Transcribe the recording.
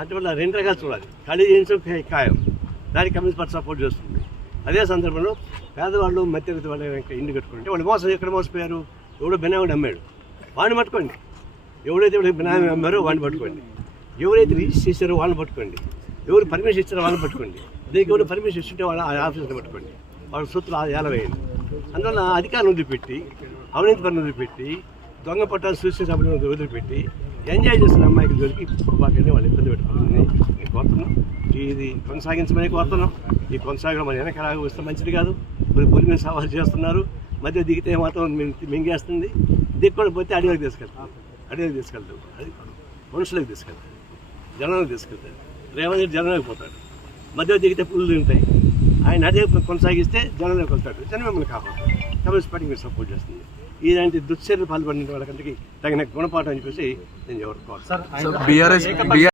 అటువంటి 2 రకాలు చూడాలి. ఖాళీ చేయించడం ఖాయం, దానికి కమ్యూనిస్ట్ పార్టీ సపోర్ట్ చేస్తుంది. అదే సందర్భంలో పేదవాళ్ళు మధ్యతరగతి వాళ్ళు ఇంటి కట్టుకుంటే వాళ్ళు ఎక్కడ మోసపోయారు? ఎవడో బెనామీ అమ్మాడు, వాడిని పట్టుకోండి. ఎవరైతే బెనామీ అమ్మారో వాడిని పట్టుకోండి. ఎవరైతే రిజిస్టర్ చేశారో వాళ్ళని పట్టుకోండి. ఎవరు పర్మిషన్ ఇచ్చారో వాళ్ళని పట్టుకోండి. దీనికి ఎవరు పర్మిషన్ ఇస్తుంటే వాళ్ళ ఆఫీసుని పట్టుకోండి. వాళ్ళ సూత్రులు ఏలవేయండి. అందువల్ల అధికారులు వదిలిపెట్టి, అవినీతి పనులు వదిలిపెట్టి, దొంగ పట్టాలు సూచన సభ్యులు వదిలిపెట్టి ఎంజాయ్ చేస్తున్న అమ్మాయికి దొరికి బాగా వాళ్ళు ఇబ్బంది పెట్టుకోవాలని నేను కోరుతున్నాం. ఇది కొనసాగించమని కోరుతున్నాం. ఈ కొనసాగడం మన వెనక వస్తే మంచిది కాదు. పులి మీద సవాలు చేస్తున్నారు. మధ్య దిగితే మాత్రం మింగేస్తుంది. దిక్కుని పోతే అడవికి తీసుకెళ్తాం. అది మనుషులకు తీసుకెళ్తారు, జనాలకు తీసుకెళ్తారు. రేవంత్ రెడ్డి జనంలోకి పోతాడు. మధ్య దిగితే పుల్లు తింటాయి. ఆయన అదే కొనసాగిస్తే జనంలోకి వెళ్తాడు. జనం మిమ్మల్ని కాపాడుతారు. కమ్యూనిస్ట్ పార్టీ మీరు సపోర్ట్ చేస్తుంది. ఇలాంటి దుశ్చర్యలు పాల్పడిన వాళ్ళకంటే తగిన గుణపాఠం అని చెప్పేసి నేను ఎవరు కోరుతాను.